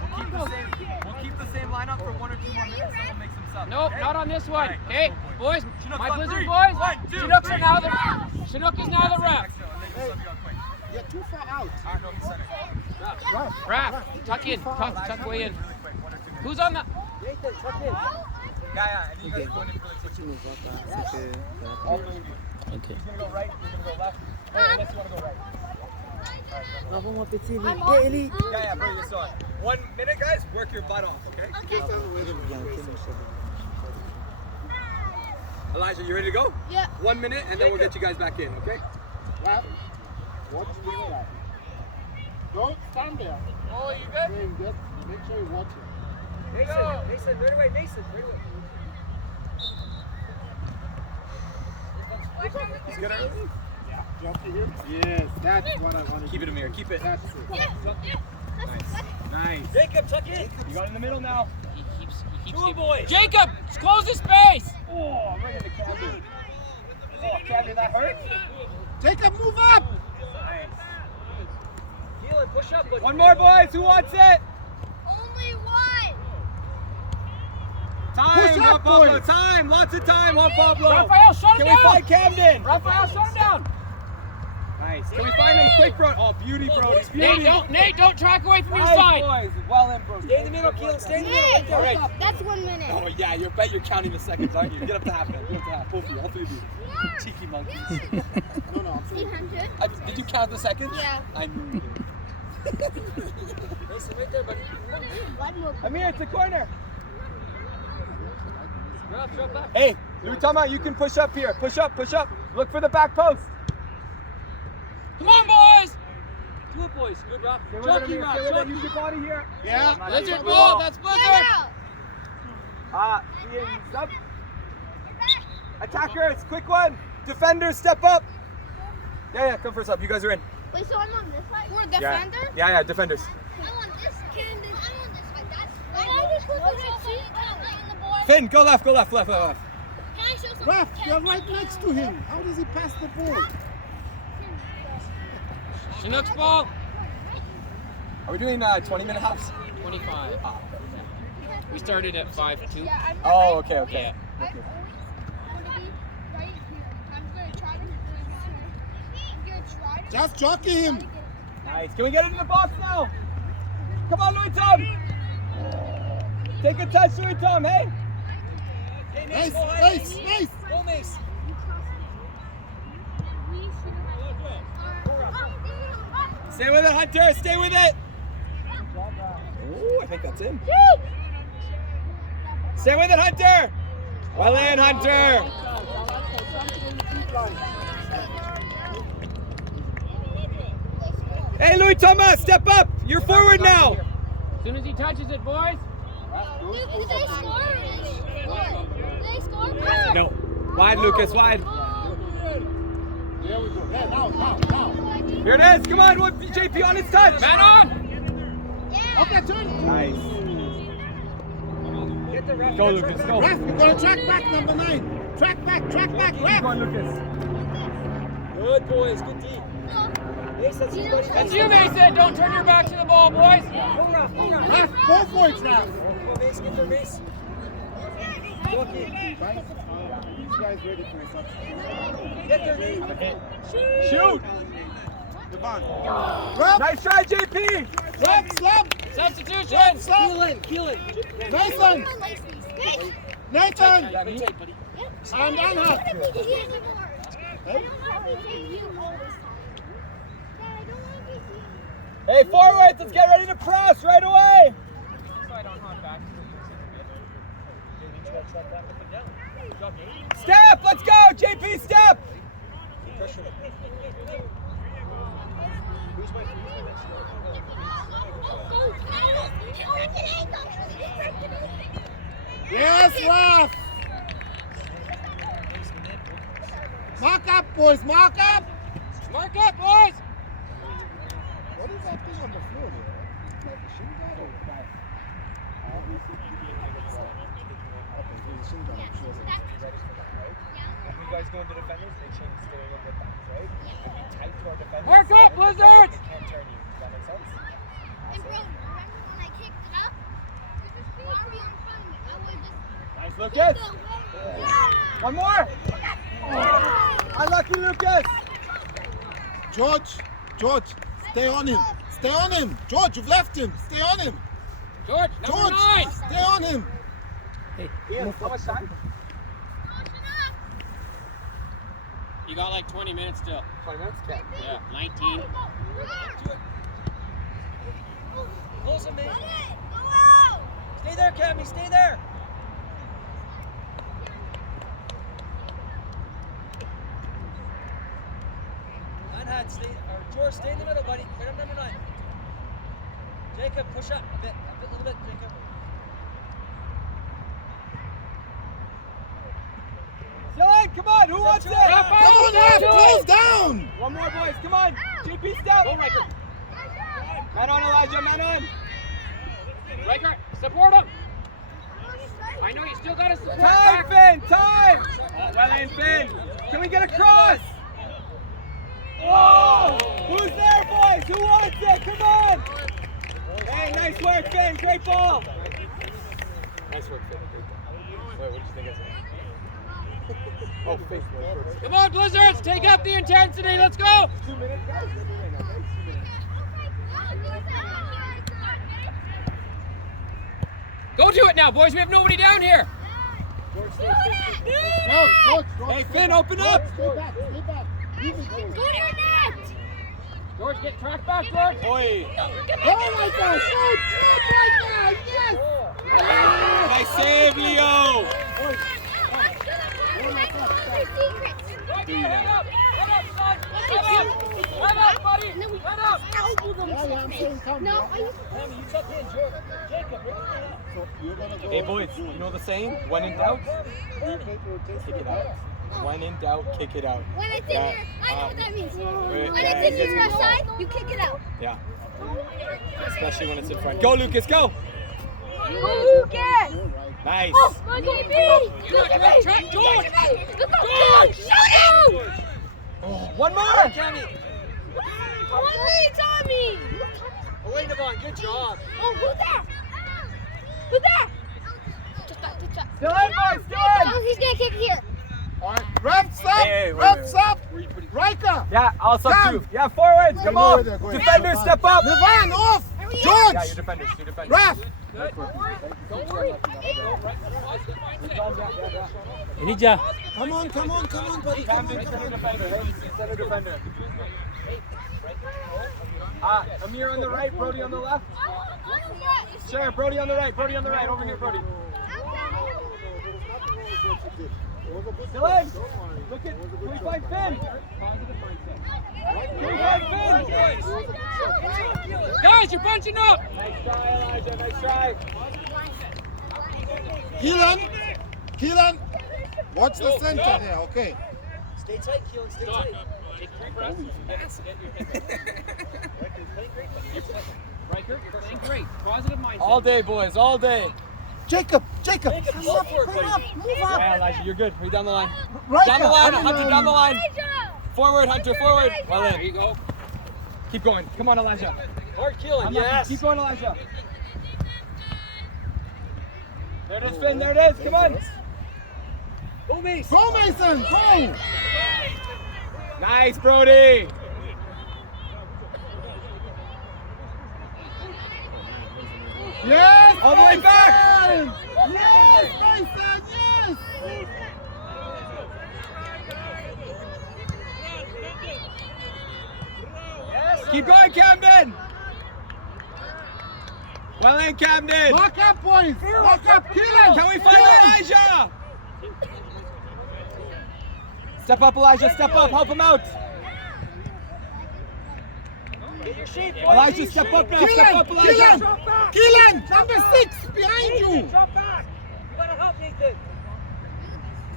We'll keep the same lineup for 1 or 2 more minutes, and we'll make some subs. Nope, okay? not on this one. Right, Okay, boys. boys, my Blizzard boys, Chinooks are now the Chinook is now the ref. You're too far out. No, he's center. Ref, tuck in, tuck way in. Who's on the? Nathan, tuck in. Yeah, and you guys going in really quick. All three of you. Okay. He's gonna go right, you're gonna go left. Unless you wanna go right. Yeah, bro, you're still on. 1 minute, guys, work your butt off, okay? Elijah, you ready to go? Yeah. 1 minute, and then we'll get you guys back in, okay? Watch the side. Don't stand there. Oh, you good? Just make sure you watch it. Mason, right away, Mason, right away. He's good early? Yeah. Jump to him. Yes, that's what I want to Keep it, Amir, keep it. That's it. Nice. Jacob, tuck in. You got it in the middle now. He keeps Two boys. Jacob, close the space. Oh, I'm right in the cabin. Oh, Kevin, that hurt? Jacob, move up. Nice. Keelan, push up. One more, boys. Who wants it? Only one. Time, Push Juan up, Pablo. boys. Time. Lots of time, Juan Pablo. Raphael, shut him Can we down. find Camden? Raphael, shut him down. Nice. Can we find him quick, bro? Oh, beauty, Brody. Beauty. Nate, don't track away from your Nice, side. boys. Well in, bro. Stay in the middle, Keelan. Stay in the middle. Right there. Right. That's 1 minute. Oh, yeah. You bet you're counting the seconds, aren't you? Get up to half, man. Get up to half. Both of you. All three of you. Cheeky monkeys. No. 300. Did you count the seconds? Yeah. I knew you did. Mason, right there, buddy. One more. Amir, it's a corner. Drop back. Hey, Lutama, you can push up here. Push up, push up. Look for the back post. Come on, boys. Do it, boys. Good, Rob. Stay with it, Amir. Stay with it. Use your body here. Yeah. Blizzard ball. That's Blizzard. Ian, sub. Attackers, quick one. Defenders, step up. Yeah, come first up. You guys are in. Wait, so I'm on this side? We're defender? Yeah, defenders. I'm on this Camden. I'm on this side. That's why we put the seat on the board. Finn, go left. Can I show some? Ref, you're right next to him. How does he pass the ball? Chinooks ball. Are we doing 20-minute halves? 25. We started at 5-2. Yeah, I'm Oh, okay. Yeah. I'm going to be right here. I'm going to try to. I'm going to try to. Just jockey him. Nice. Can we get into the box now? Come on, Louis Tom. Take a touch, Louis Tom, hey? Nice. Go, Mace. Stay with it, Hunter. Stay with it. Oh, I think that's in. Stay with it, Hunter. Well in, Hunter. Hey, Louis Thomas, step up. You're forward now. As soon as he touches it, boys. Did they score? Did they score? No. Wide, Lucas, wide. There we go. Yeah, now. Here it is. Come on, JP on his touch. Man on. Yeah. Okay, turn. Nice. Go, Lucas, go. Ref, we're going to track back, number 9. Track back, Keep ref. going, Lucas. Good boys, good team. That's you, Mason. Don't turn your back to the ball, boys. Ref, go for it, Ref. Right? These guys ready for a substitution. Get there, Nate. Shoot. Ref, Nice try, JP. slap. Substitution. Keelan. Nathan. Nathan. And Anna. Hey, forwards, let's get ready to press right away. Step, let's go, JP, step. Yes, Ref. Mark up, boys, mark up. Mark up, boys. What is that thing on the floor there? Is that a shin guard or a guy? Okay, he's a shin guard, I'm sure. When you guys go into defenders, they change the steering of the backs, right? If you tight to our defenders, Mark up, Blizzards. they can't turn you. Does that make sense? And bro, remember when I kicked Lucas. One more. Unlucky, Lucas. George, stay on him. Stay on him. George, you've left him. Stay on him. George, number George, 9. stay on him. Ian, how much time? You got like 20 minutes still. 20 minutes? Okay. Yeah, 19. Close him, man. Stay there, Cammy, stay there. George, stay in the middle, buddy. Right up number 9. Jacob, push up a little bit, Jacob. Dylan, come on, who wants it? Come on, left, close down. One more, boys, come on. GP step. Go, Riker. Man on, Elijah, man on. Riker, support him. I know you still got to support Time, back. Finn, time. Well in, Finn. Can we get a cross? Oh! Who's there, boys? Who wants it? Come on! Hey, nice work, Finn. Great ball. Nice work, Finn. Wait, what did you think I said? Oh, Finn. Come on, Blizzards, take up the intensity. Let's go. 2 minutes, guys? Go to it now, boys. We have nobody down here. Hey, Finn, open up! Stay back, stay back. Go to your net! George, get track back, George. Oi! Oh my gosh, shoot right now, yes! Nice save, Leo! Head up, son. Head up, buddy. Head up. Yeah, I'm saying come. No, Cammy, you tuck in, Jacob, bring it up. So you're gonna go Hey, boys, you know the saying? When in doubt, kick it out. When in doubt, kick it out. When it's in your, I know what that means. Wait, When yeah, it's in it your gets- side, you kick it out. Yeah. Especially when it's in front. Go, Lucas, go! Go, Lucas! Nice. Oh, look at me! Look at me! Track, Look George. at me! Look at me! Shoot him! One more! Cammy. One lead, Tommy! Elena Vaughn, good job. Oh, who's that? Who's that? Just that. Still in, boys, still in! Oh, he's gonna kick here. Alright, refs up! Hey, wait, Refs wait. up! Riker! Yeah, I'll sub Come. too. Yeah, forwards, come Go on! over there, go ahead. Defenders, step up! Levan, off! Hurry up. George! Yeah, you're defenders, you're defenders. Ref! Don't worry. Elijah, Come on, buddy, come Camden, on. center defender. Hey, center defender. Amir on the right, Brody on the left. Sure, Brody on the right, over here, Brody. Still in. Look at, can we find Finn? Can we find Finn? Guys, you're bunching up. Nice try, Elijah, nice try. Keelan! Watch the center there, okay. Stay tight, Keelan, stay Stop. tight. Take 3 breaths. Riker, you're playing great. Positive mindset. All day, boys, all day. Jacob! Jacob, go for it, buddy. Move up! Yeah, Elijah, you're good. Right down the line. Riker, Down the line, I mean, Hunter, down the line. Forward, Hunter, forward. Well There in. you go. Keep going. Come on, Elijah. Hard Keelan, I'm yes. Keep going, Elijah. There it is, Finn. There it is. Come on. Go, Mace. Go, Mason! Go! Nice, Brody. Yes! All the way back. Mason! Yes! Mason, yes! Keep going, Camden. Well in, Camden. Lock up, boys! Lock up, Keelan! Can we find Elijah? Step up, Elijah. Step up. Help him out. Get your sheet, boys. Elijah, step up now. Step up, Elijah. Keelan! Number 6 behind you! Drop back. You gotta help Nathan.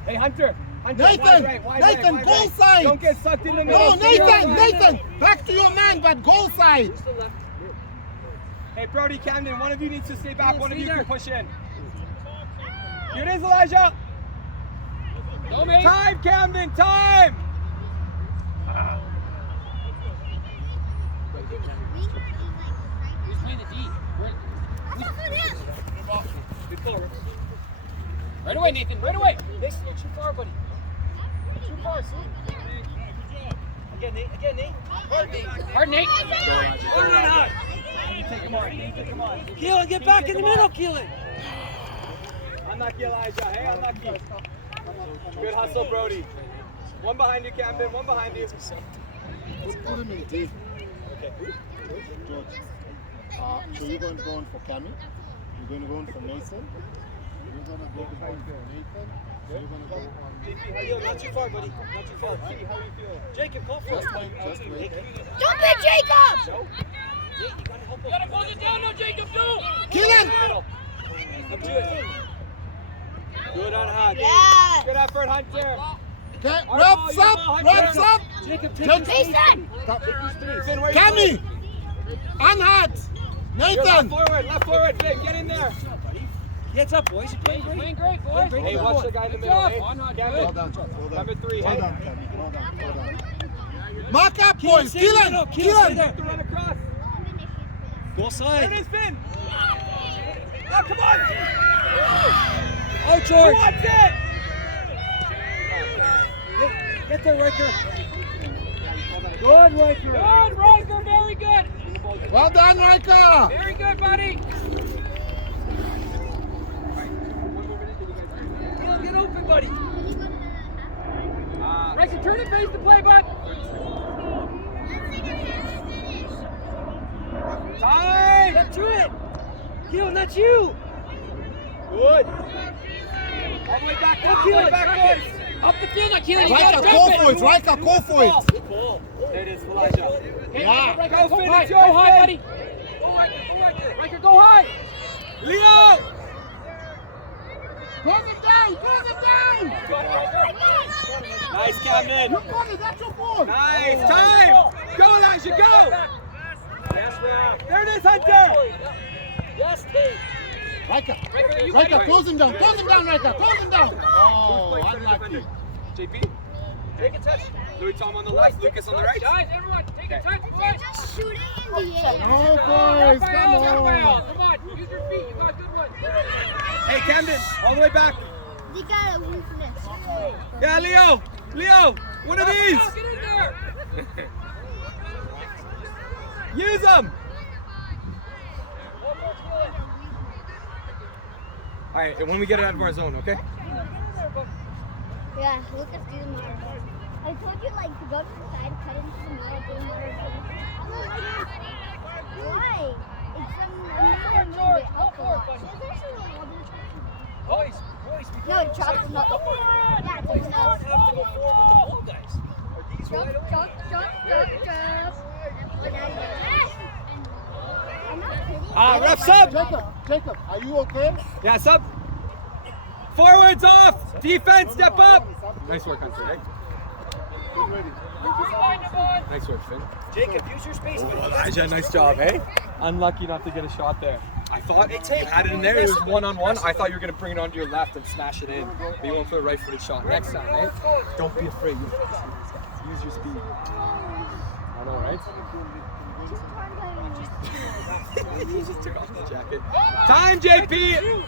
Hey, Hunter. Hunter, Nathan! wide right, wide right, Nathan, wide goal right. side! Don't get sucked in the middle. No, Stay Nathan! on. Nathan! Back to your man, but goal side! Hey, Brody, Camden, one of you needs to stay back. One of you stay can there. push in. Here it is, Elijah. Go, mate. Time, Camden, time. Who's playing the D? Right away, Nathan. Right away. Mason, you're too far, buddy. Too far, see? Again, Nate. Hard, Nate. Hard, Nate. Take him on. Take him on. Keelan, get back in the middle, Keelan. Unlucky, Elijah. Hey, unlucky. Good hustle, Brody. One behind you, Camden. One behind you. Put him in D. Okay. George. So you're going to go in for Cammy? You're going to go in for Mason? You're going to go in for Nathan? So you're going to go on... Keelan, not too far, buddy. Not too far. How do you feel? Jacob, call for it. Just wait. Jump it, Jacob! Nate, you gotta help him. You gotta close it down now, Jacob. Go. Keelan! Come to it. Good on Hunt. Yes! Good effort, Hunter. Okay, wraps up! Wraps up! Jacob, take Jacob. his space. Mason! Finn, where you Cammy! going? Anhad! You're Nathan! left forward, Finn, get in there. Hands up, boys. You're playing Playing great. great, boys. Hey, watch the guy in the middle. Hey, On, Hunt, Camden. good. Well done, George. Well done. Number 3, Well hey. done, Cammy. Well done. Well done. Mark up, boys! stay in the Keelan! middle. Keelan, stay Keelan! there. Have to run across. Go There side. it is, Finn. Now, come on. Oh, Who George. wants it? Get there, Riker. Good, Riker. Good, Riker. Very good. Well done, Riker! Very good, buddy. Keelan, get open, buddy. Riker, turn and face the play, bud. Time. Get to it. Keelan, that's you. Good. All the way back, all the way back, boys. Up the field now, Keelan. You Riker, gotta go jump for it. it! Riker, go for it! Good ball. There it is, Elijah. Hey, Yeah. Riker, Go, go Finn, high. it's yours, Go high, Finn. buddy. Go, Riker. Go, Riker. Riker, go high. Leo! Close it down! Close it down! Nice, Camden. You got it! That's your ball! Nice. Time. Go, Elijah, go. There it is, Hunter. Yes, Tate. Riker! Riker, you Riker, got it. close him down! Close him down, Riker! Close him down! Oh, unlucky. JP. Take a touch. Louis Tom on the left, Lucas on the right. Guys, everyone, take a touch, boys. Shoot it in the air. Oh, boys, come Rafael, on! come on. Use your feet. You got good ones. Hey, Camden, all the way back. They got a weakness. Yeah, Leo. Leo, what are these? Get in there. Use them. All right, when we get it out of our zone, okay? Yeah, Lucas do the motor. I told you like to go to the side, cut into the middle, do the motor. Why? It's some another move. It helps a lot. There's actually a lot of Boys, No, it chops them up. Yeah, it's boys like now have to go forward with the ball, guys. Are these jump, right away? jump, jump, jump, jump. I'm not kidding. Refs up. Jacob, are you okay? Yeah, sub. Forwards off. Defense, step up. Nice work, Hunter. Hey? Get ready. Nice work, Finn. Jacob, use your space, buddy. Elijah, nice job, eh? Unlucky not to get a shot there. I thought you had it in there. It was one-on-one. I thought you were going to bring it onto your left and smash it in. But you went for a right-footed shot. Next time, eh? Don't be afraid. Use your speed. I know, right? He just took off the jacket. Time, JP!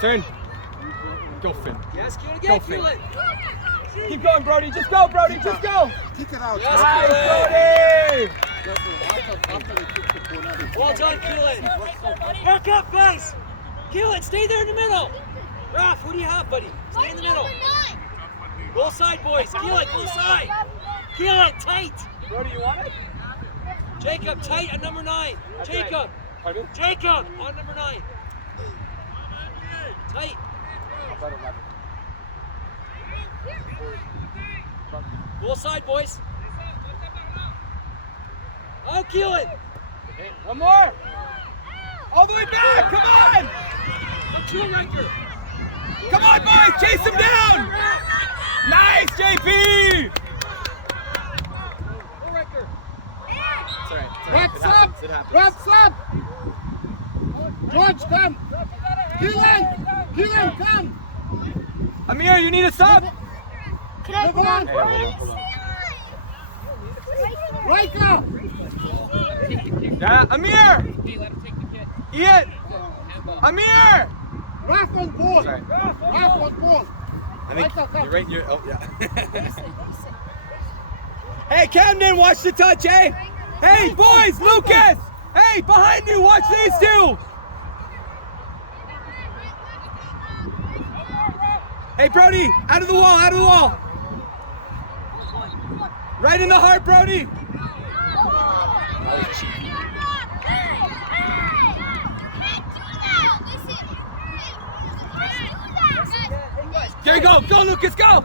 Turn. Go, Finn. Yes, Keelan, Go, get Finn. Keelan. Keep going, Brody. Just go, Brody. Just go. Kick it out. Yes, Nice, Brody! After they kick the corner, they Well done, Keelan. Work up, guys. Keelan, stay there in the middle. Raph, who do you have, buddy? Stay in the middle. Go side, boys. Keelan, go side. Keelan, tight. Brody, you want it? Jacob, tight on number 9. Jacob. Pardon? Jacob on number 9. Tight. Go side, boys. Oh, Keelan. One more. All the way back. Come on. Come to Riker. Come on, boys. Chase him down. Nice, JP. Go, Riker. It's all right. Wraps up! Wraps up! George, come! Keelan, come! Amir, you need a sub. Can I Move on! Riker! Riker! Yeah, Amir. Hey, let him take the kid. Ian. Amir! Raf on ball. Sorry. Raf on ball. I think you're right. Oh, yeah. Hey, Camden, watch the touch, eh? Hey, boys, Lucas! Hey, behind you, watch these two! Hey, Brody, out of the wall, out of the wall! Right in the heart, Brody! There you go, go Lucas, go!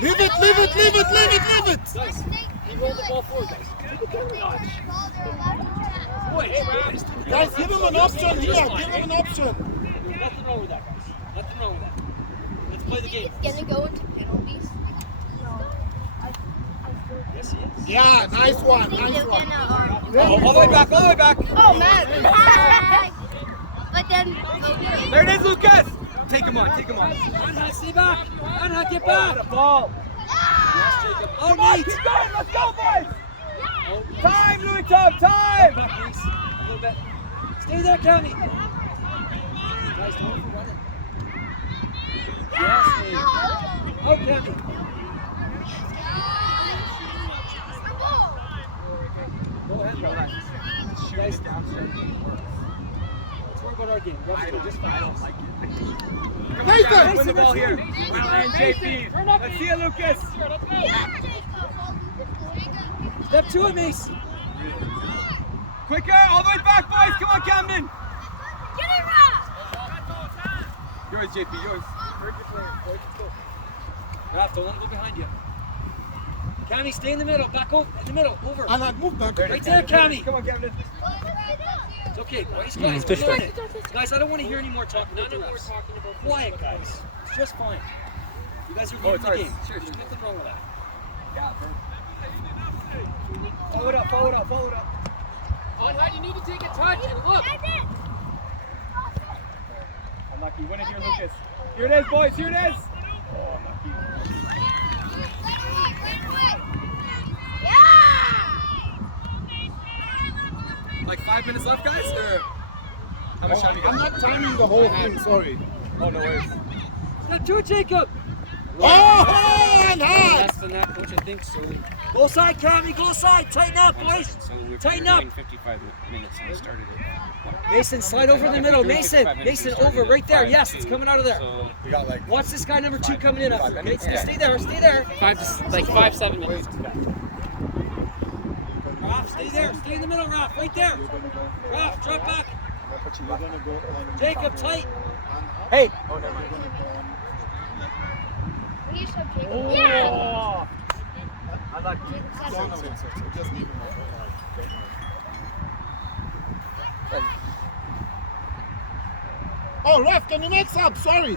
Leave it, leave it, leave it, leave it, leave it! Guys, he rolled the ball forward, guys. Boys, Guys, give him an option here, give him an option. there's nothing wrong with that, guys. Nothing wrong with that. Let's play the game. It's gonna go into penalties. Yes, he is. Yeah, nice one, nice one. Oh, all the way back, all the way back! Oh man! But then. There it is, Lucas! Take him on, take him on. Anha, stay back. Anha, get back. Ball! Yes, Jacob. Come on, Nate. keep going, let's go, boys! Oh, Time, Louis Tom, time! back, please. A little bit. Stay there, Cammy. Guys, don't run it. Yes, Nate. Oh, Cammy. Go ahead, relax. Guys, let's worry about our game. Just fine. Nathan! Win the ball here. And JP. Let's see it, Lucas. Step to it, Mace. Quicker, all the way back, boys. Come on, Camden. Yours, JP, yours. Raph, don't let him go behind you. Cammy, stay in the middle. Back over. In the middle. Over. And I move back. Right there, Cammy. Come on, Camden. It's okay, boys. Guys, we're doing it. Guys, I don't want to hear any more talking. None of more talking about. Quiet, guys. It's just fine. You guys are winning it's the ours. game. Sure, there's nothing wrong with that. Yeah, follow it up, follow it up, follow it up. You need to take a touch and look. Unlucky, win it here, Lucas. Here it is, boys, here it is. Oh, unlucky. Like 5 minutes left, guys? Or how much time you I'm got? not timing the whole thing, sorry. Oh, no worries. Step to it, Jacob. Oh, and hard! Less than that, coach, I think so. Go side, Cammy. Go side. Tighten up, boys. So we're Tighten up. doing 55 minutes and we started it. Mason, slide over in the middle. Mason, Mason, over right there. Yes, it's coming out of there. So We got like Watch this guy number 2 coming in after. Okay, Yeah. stay there. Stay there. 5-7 minutes. Raph, stay there. Stay in the middle, Raph. Right there. Raph, drop back. We're gonna go on Jacob, tight. Hey! Oh, never mind. Yeah. Unlucky. No, just leave him alone. Oh, Ref, can you make sub? Sorry.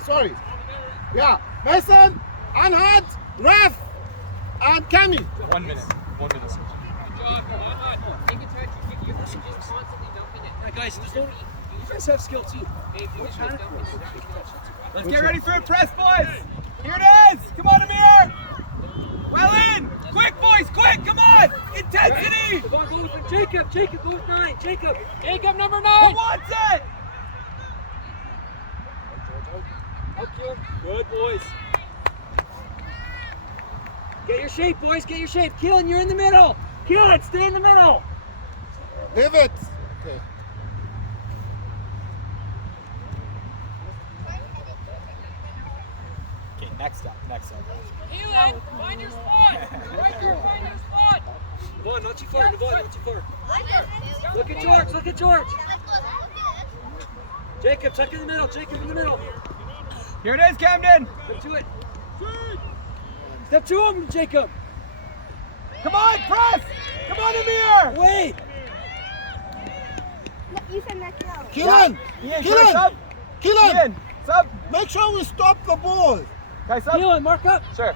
Yeah, Mason, Anhad, Ref, and Cammy. 1 minute. 1 minute. Take a touch. You're just constantly dumping it. Yeah, guys, there's no. You guys have skill too. Hey, if you just dump it, Let's get ready for a press, boys! Here it is! Come on, Amir! Well in! Quick, boys, quick! Come on! Intensity! Come on, go for Jacob. Jacob, go with 9. Jacob. Jacob, number Who 9. wants it? Okay. Good, boys. Get your shape, boys. Get your shape. Keelan, you're in the middle. Keelan, stay in the middle. David. Okay. Okay, next up. Keelan, find your spot. Right there, find your spot. Devon, not too far. Devon, not too far. Look at George. Look at George. Jacob, tuck in the middle. Jacob in the middle. Here it is, Camden! Step to it. Step to him, Jacob. Come on, press! Come on, Amir! Wait. You said next round. Keelan, Ian, can I sub? Keelan, Ian, sub! make sure we stop the ball. Can I sub? Keelan, mark up. Sure.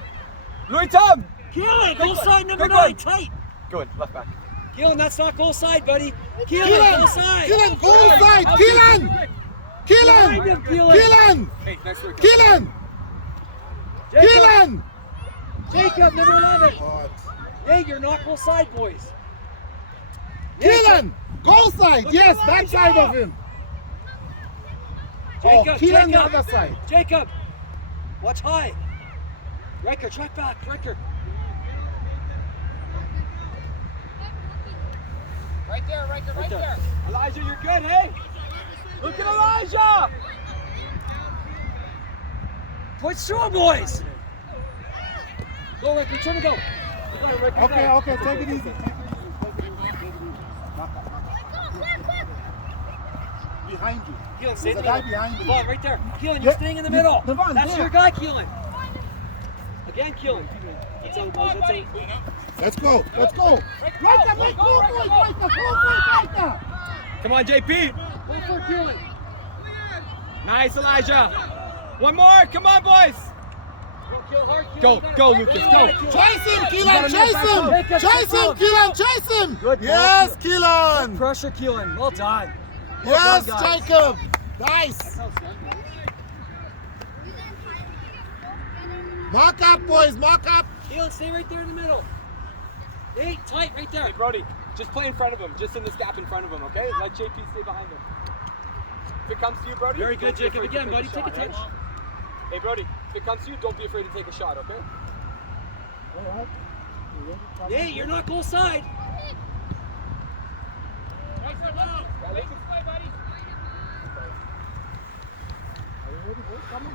Louis Tom! Keelan, goal Quick side one, number quick 9, one. tight. Good, left back. Keelan, that's not goal side, buddy. Keelan, goal side. Keelan, go inside. Keelan, Behind him, Keelan. Keelan, Hey, nice work. Keelan, Jacob, Keelan. Jacob, number 11. What? Hey, you're not goal side, boys. Keelan, goal side. Look Yes, at that Elijah. side of him. Jacob, Keelan the Jacob. other side. Jacob, watch high. Riker, track back, Riker. Right there, right there. Elijah, you're good, hey? Look at Elijah! Push through, boys. Go, Riker, turn and go. Okay, take it easy. Behind you. Keelan, stay in There's the a guy middle. behind you. Devon, right there. Keelan, you're staying in the middle. Devon, That's there. your guy, Keelan. Again, Keelan. That's out, boys. That's out. Let's go. Right, make go, boys. Right. Come on, JP. Go for Keelan. Nice, Elijah. One more. Come on, boys. Kill hard, Keelan. Go, Lucas, go. Chase him, You Keelan. gotta Chase back him. up. Chase him, Keelan. Chase him. Good ball, Yes, Good Keelan. pressure, Keelan. Well done. Yes, Well done, guys. Jacob. Nice. Mark up, boys. Mark up. Keelan, stay right there in the middle. Hey, tight right there. Hey, Brody, just play in front of him. Just in this gap in front of him, okay? Let JP stay behind him. If it comes to you, Brody. Very don't good, be Jacob. afraid to Again, buddy. Take a shot, touch. Hey, Brody, if it comes to you, don't be afraid to take a shot, okay? All right. Hey, you're not goal side. Right foot low. Make it play, buddy. Are you ready, boys? Come on.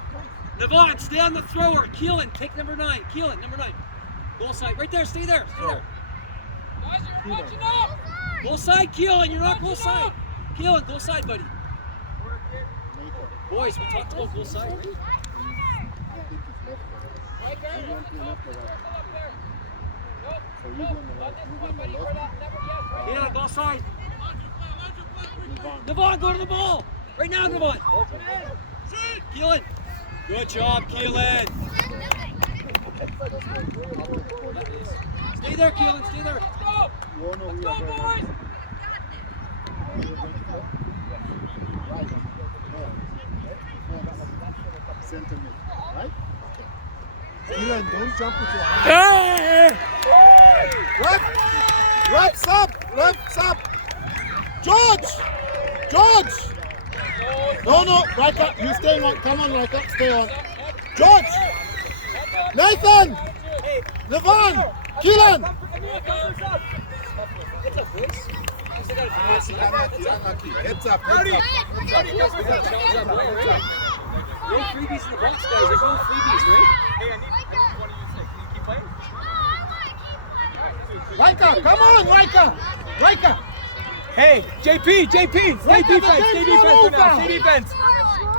Navon, stay on the thrower. Keelan, take number 9. Keelan, number 9. Goal side. Right there. Stay there. Stay there. Guys, you're watching up. Goal side, Keelan. You're not goal side. Keelan, goal side, buddy. Boys, we talked about goal side, right? Right there. Up there. Nope. So you go on the left. You go on the left. Yeah, goal side. Navon, go to the ball. Right now, Navon. Keelan. Good job, Keelan. Stay there, Keelan. Stay there. Go. You all know we Go, are boys. going. You're going to go? Right. Center mid. Right? Keelan, don't jump with your hand. Reps up. George. No, right up. You stay on. Come on, right up. Stay on. George. Nathan. Levon. Keelan. What's up, boys? Still got a few minutes. Heads up. We got to challenge that ball, right? No freebies in the box, guys. There's no freebies, right? Hey, I need one of you to say, can you keep playing? Rika, come on, Rika. Hey, JP, stay defense for now, stay defense.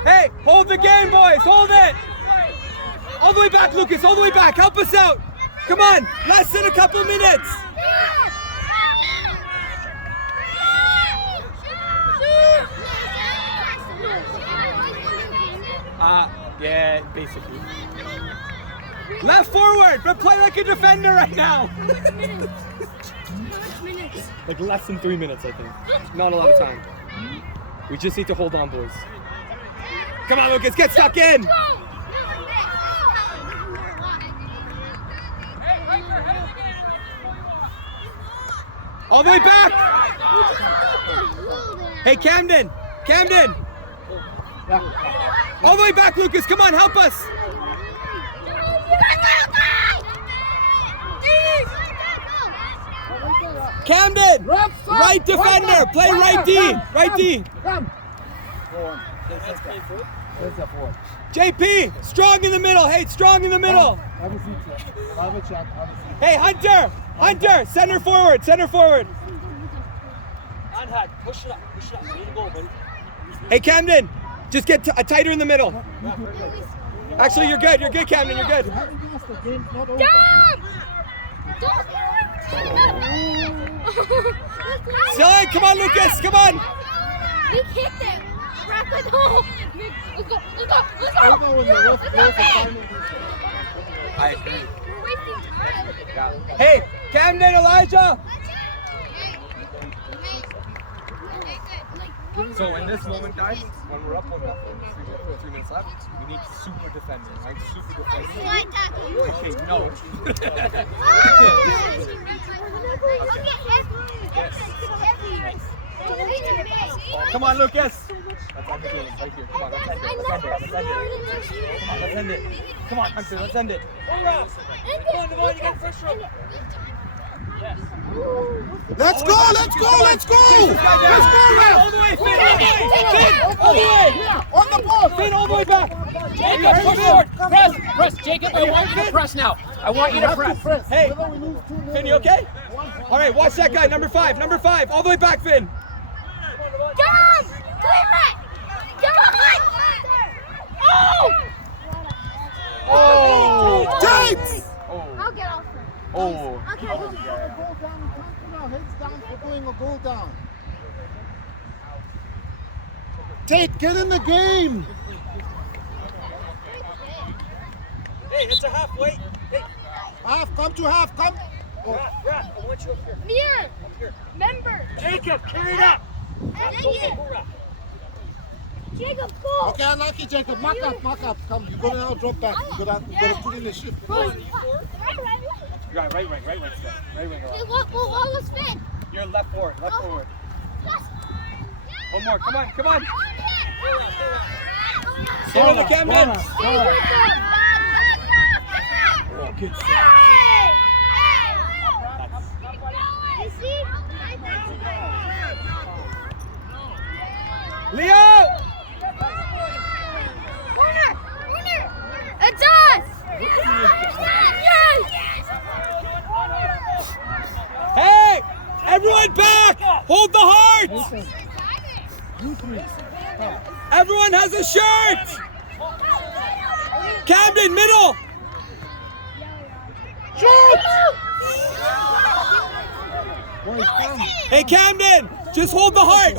Hey, hold the game, boys, hold it. All the way back, Lucas, all the way back, help us out. Come on, less than a couple minutes. Yeah, basically. Left forward, but play like a defender right now. Like less than 3 minutes, I think. Not a lot of time. We just need to hold on, boys. Come on, Lucas, get stuck in. Hey, right there. Head again. All the way back. Hey, Camden. All the way back, Lucas. Come on, help us. Camden, right defender. Play right D. Come. Go on. There's a forward. JP, strong in the middle. Hey, strong in the middle. Have a seat, sir. Have a chat. Have a seat. Hey, Hunter, center forward. Anhad, push it up. Way to go, buddy. Hey, Camden, just get tighter in the middle. Actually, you're good, Camden, you're good. The game's not over. Side, come on, Lucas, come on. We kicked it. Wrap it home. Let's go. I know when the ref blows the final. I agree. We're wasting time. Hey, Camden, Elijah. So in this moment, guys, when we're up 1-0, 3 minutes left, we need super defending, right? Super defending. Okay, no. Come on, Lucas. Let's end the game right here. Come on, let's end it. Let's end it. Let's end it. Come on, let's end it. Come on, Hunter, let's end it. Come on, Devon, you got fresh rope. Yes. Let's go, let's go, let's go! Let's go, All the way, Finn! All the way! On the ball! Finn, all the way back! Jacob, push forward. Press. Jacob, I want you to press now. I want you to press. Hey, Finn, you okay? All right, watch that guy, number 5, all the way back, Finn. Oh! Tight! I'll get off. Oh. Okay. Heads down for doing a goal down. Tate, get in the game! Hey, it's a half. Wait. Hey, Half, come to half, come! Raph, I want you up here. Mirror. Member. Jacob, carry it up. Go, Raph. Jacob, go. Okay, unlucky Jacob, mark up, come. You're gonna now drop back. You're gonna put in the shift. Right wing, step. Right wing. What was Finn? You're left forward. One more, come on. Stay with the Camden. Oh, good save. Leo! Corner! It's us! Hey! Everyone back! Hold the heart! Everyone has a shirt! Camden, middle! Shoot! Hey, Camden! Just hold the heart!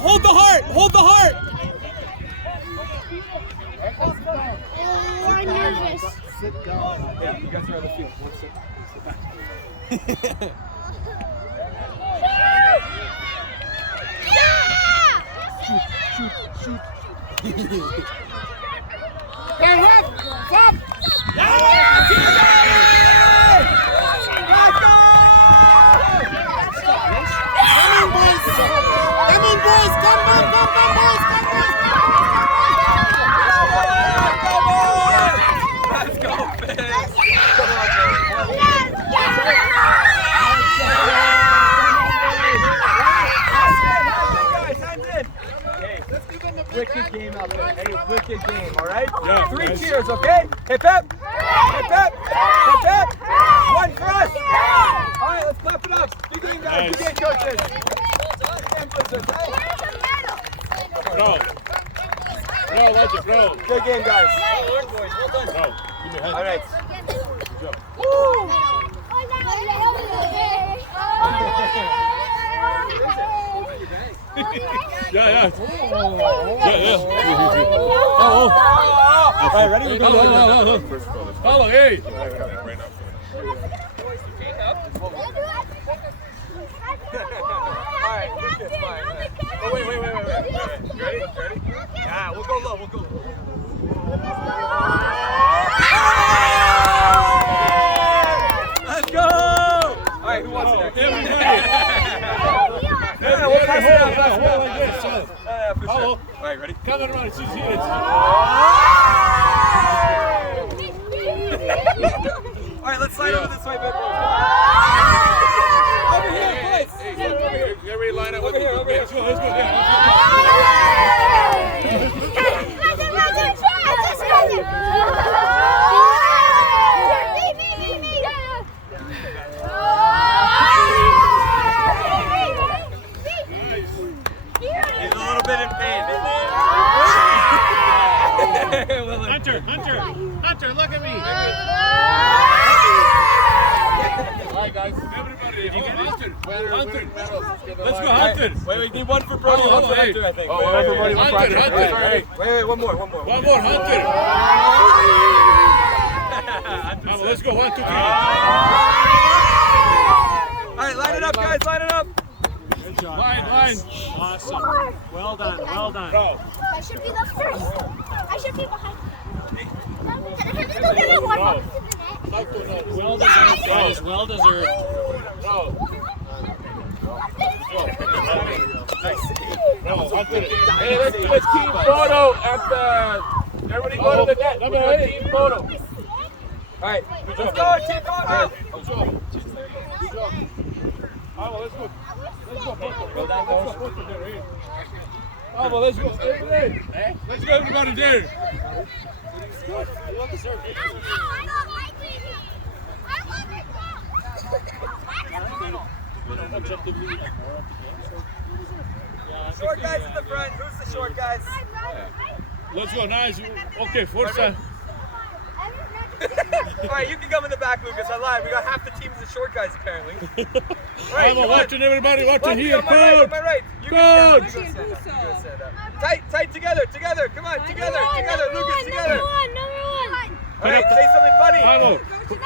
I'm nervous. Sit down. Yeah, you guys are on the field. Sit back. Shoot. Hey, ref! Stop! Come on, boys! Come on, boys! Let's go, Finn! Wicked game out there. Hey, wicked game, all right? Yeah. 3 cheers, okay? Hip hip! Hip hip! Hip hip! One for us! All right, let's clap it up. Good game, guys. Good game, coaches. Bro. Good game, guys. Bro. All right. Yeah. All right, ready? Follow, hey. Alright, Lucas, fine. Oh, wait. Ready? Yeah, we'll go low. Let's go! Alright, who wants it next? Yeah, we'll pass it out. For sure. Alright, ready? Come on, it's easy. Alright, let's slide over this way, bit. Over here, boys! Everybody line up. Over here. Let's go. He's a little bit in pain, Hunter, look at me. All right, guys. Everybody, did you get Hunter? Let's go, Hunter. Wait, we need one for Brody, one for Hunter, I think. One for Brody, one for Hunter. Wait, one more. One more, Hunter. Let's go, 1, 2, 3. All right, line it up, guys, line it up. Line. Awesome. Well done. Bro. I should be the first. I should be behind. Can I just go get one more? Well deserved, guys. Well deserved. Bro. Hey, let's do a team photo at the. Everybody go to the net. We'll do a team photo. All right, let's go, team photo. Let's go. Good job. Bravo, let's go. Let's go. Go down, boys. Bravo, let's go. Everybody. Let's go, everybody there. Short guys in the front. Who's the short guys? Let's go. Nice. Okay, forza. All right, you can come in the back, Lucas. I lied. We got half the teams the short guys apparently. All right, I'm watching everybody. Watching here. On my right. On my right. You can Coach. stand up. You can stand up. Tight together. Come on, together. Lucas, together. Number one. All right, say something funny. Bravo. Coach,